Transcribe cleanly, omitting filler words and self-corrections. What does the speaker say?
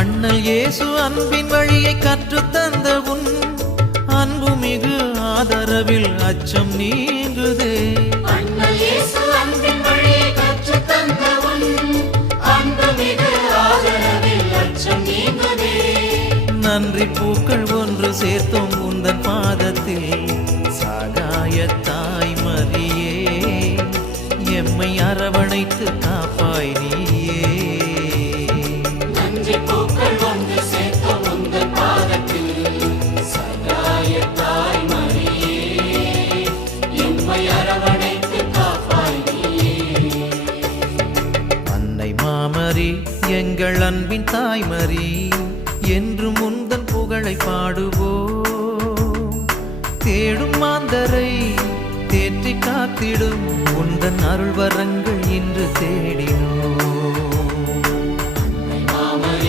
அண்ணல் இயேசு அன்பின் வழியை கற்றுத்தந்த உன் அன்பு மிகு ஆதரவில் அச்சம் நீங்குதே. அண்ணல் இயேசு அன்பின் வழியை கற்றுத்தந்த உன் அன்பு மிகு ஆதரவில் அச்சம் நீங்குதே. நன்றி பூக்கள் ஒன்று சேர்த்தோம் உந்தன் பாதத்தில் சகாய தாய் மரியே, எம்மை அரவணைத்து காப்பாய் நீயே. நன்றி பூக்கள் ஒன்று சேர்த்தோம் உந்தன் பாதத்தில் சகாய தாய் மரியே, எம்மை அரவணைத்து காப்பாய் நீயே. அன்னை மாமரி எங்கள் அன்பின் தாய்மரி, என்றும் உந்தன் புகழை பாடுவோம். தேடும் மாந்தரை தேற்றி காத்திடும் உந்தன் அருள் வரங்கள் இன்று தேடினோம்.